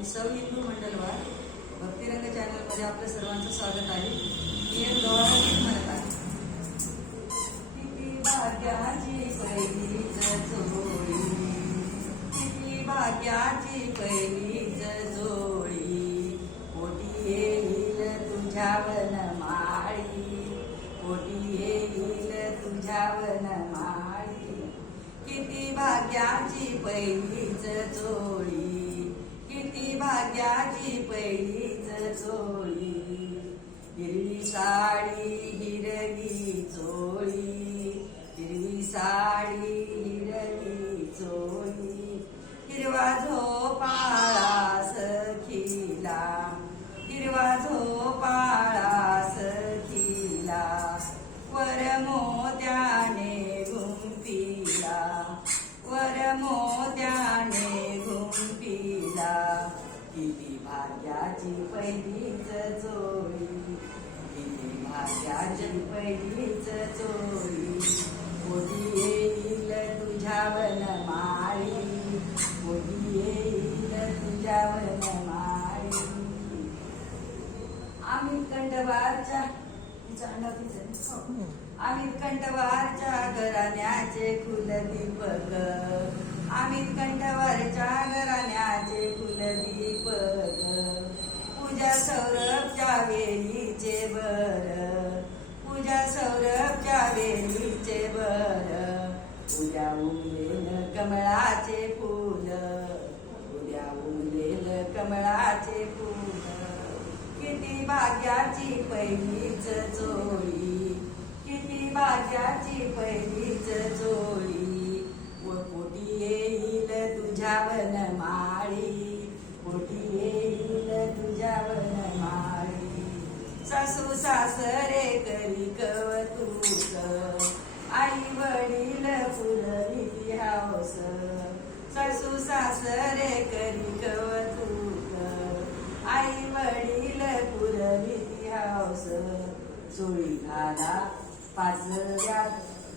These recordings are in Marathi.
मी सौ हिंदू मंडलवार भक्तिरंग चॅनलमध्ये आपलं सर्वांचं स्वागत आहे. मी एक गवारा म्हणत आहे. किती भाग्याची पहिलीच जोडी किती भाग्याची पहिलीच जोडी पोटी येईल तुझ्या वनमाळी पोटी येईल तुझ्या वनमाळी किती भाग्याची पहिलीच जोडी त्याची पहिलीच चोळी हिरवी साडी हिरवी चोळी हिरवी साडी. किती भाग्याची पहिलीच जोडी किती भाग्याची पहिलीच मोदी येईल तुझ्या वनमाळी मोदी येईल तुझ्या वनमाळी आम्ही कंडवारच्या तिचं आडनाव तिचं आहे. आम्ही कंठवारच्या घराण्याचे कुलदीपक. आम्ही कंठवारच्या घराण्याचे बर पूजा सौरभच्या वेलीचे बर उद्या उमलेल कमळाचे फूल उद्या उमलेल कमळाचे फुल. किती भाग्याची पहिलीच चोळी किती भाग्याची पहिलीच चोळी व पोटी येईल तुझ्या वनमा सासू सासरे करी कवतूक. आई वडील फुलविती हावस सासू सासरे करी कवतूक. आई वडील पुरविती हावस चोळी घाला पाचव्यात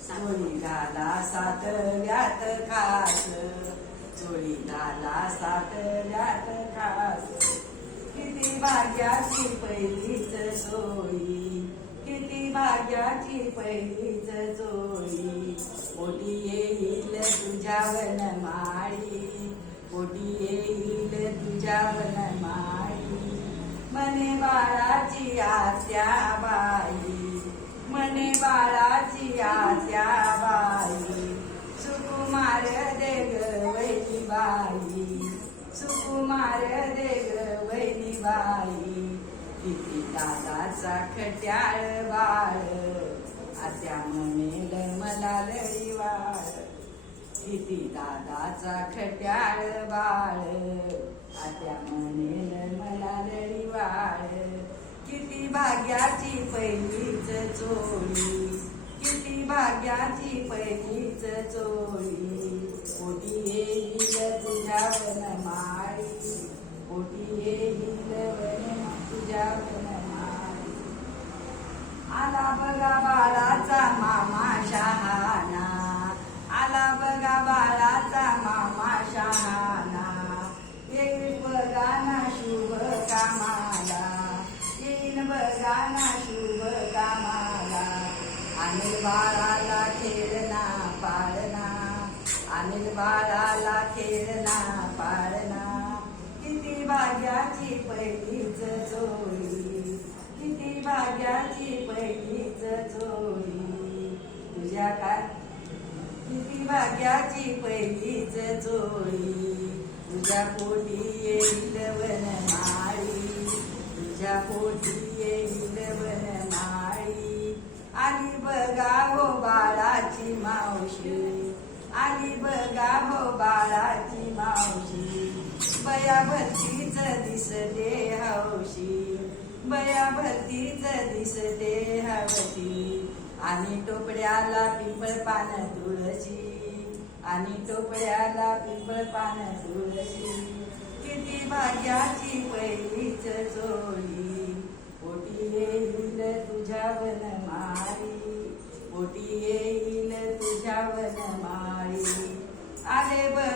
चोळी घाला सातव्यात खास. चोळी घाला सातव्यात खास. भाग्याची पहिलीच जोडी किती भाग्याची पहिलीच जोडी. ओटी येईल तुझ्या वनमाळी ओटी येईल तुझ्या वनमाळी. मने बाळाची आत्या बाई मने बाळाची आत्या बाई. सुकुमार दे वैली बाई सुकुमार दे बाई किती दादाचा खट्याळ बाळ. आत्या म्हणेल मला लढीवाळ किती दादाचा खट्याळ बाळ. आत्या म्हणेल मला रविवाळ किती भाग्याची पहिलीच चोळी किती भाग्याची पहिलीच चोळी कोणी येईल येईल शुभ कामाला अनिल बाळाला खेळना पाळना अनिल बाळाला खेळना पाळना किती भाग्याची पहिलीच चोरी किती भाग्याची पहिलीच चोरी तुझ्या काय? किती भाग्याची पहिलीच चोरी तुझ्या पोटी येईल वनमाळ. तुझ्या पोटी येईल वनमाळी आली बघा हो बाळाची मावशी. आली बघा हो बाळाची मावशी. बया भक्तीच दिसते हौशी. बया भरतीच दिसते हवशी आणि टोपड्याला पिंपळ पान तुळशी. आणि टोपड्याला पिंपळ पान तुळशी. किती भाग्याची पहिलीच चोळी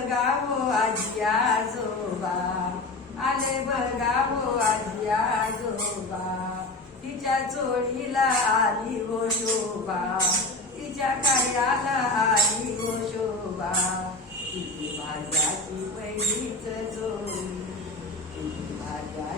बघा हो आजी आजोबा. आले बघा हो आजी आजोबा. तिच्या चोडीला आली हो गो शोबा तिच्या कार्याला आली हो गो शोबा तिची माझ्याची पहिलीच जोडी. तिची माझ्याची